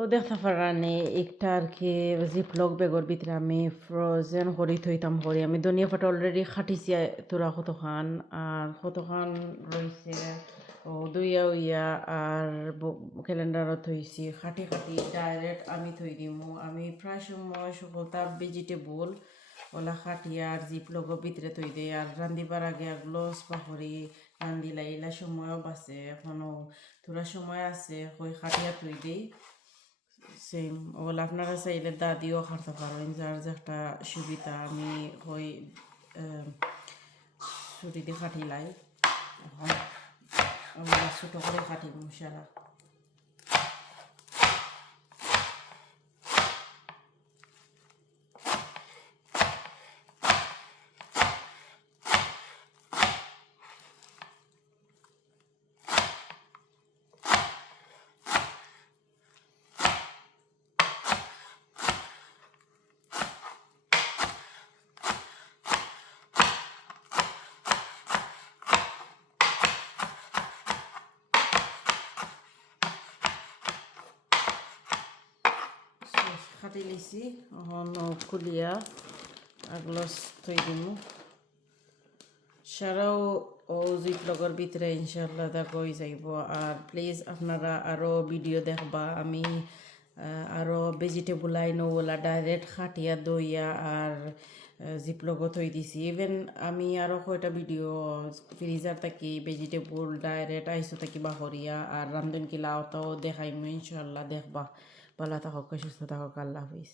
ও দেখতে পারানি একটা আর কি জিপলক বেগর ভিতরে আমি ফ্রোজেন করি থইতাম করি আমি ধনিয়া পাতা অলরেডি খাটিছি তোরা কতখান আর কতখান রয়েছে ও দুইয়া উইয়া আর ক্যালেন্ডারত থইছি খাটি খাটি ডাইরেক্ট আমি থই দিমু আমি প্রায় সময় সকলটা ভেজিটেবল ওলা খাটিয়া আর জিপলকর ভিতরে থই দেয় আর রান্ধিবার আগে গ্লোভস পাহরি রান্ধিলা এলা সময়ও বাঁচে এখনও তোরা সময় আছে কই খাটিয়া থই দেই সেম ওগুলো আপনারা চাইলে দাদিও খাটতে পারেন যার যে একটা সুবিধা আমি ওই ছুরি দিয়ে খাটিলাই এখন আমরা ছোটো করে খাটি মশলা খাটি লিছি এখন খুলিয়া আগলো থই দিমু সারাও ও জিপলগর ভিতরে ইনশাল্লাহ দেখই যাইব আর প্লিজ আপনারা আরও ভিডিও দেখবা আমি আরও ভেজিটেবল আইনো ওলা ডাইরেক্ট খাটিয়া দইয়া আর জিপলগও থই দিছি ইভেন আমি আরও কয়টা ভিডিও ফ্রিজার থাকি ভেজিটেবল ডাইরেক্ট আইসো থাকি বাহরিয়া আর রান্ধন কিলা ওটাও দেখাইমু ইনশাল্লাহ দেখবা ভালো থাকক সুস্থ থাকক আল্লাহ হাফিজ।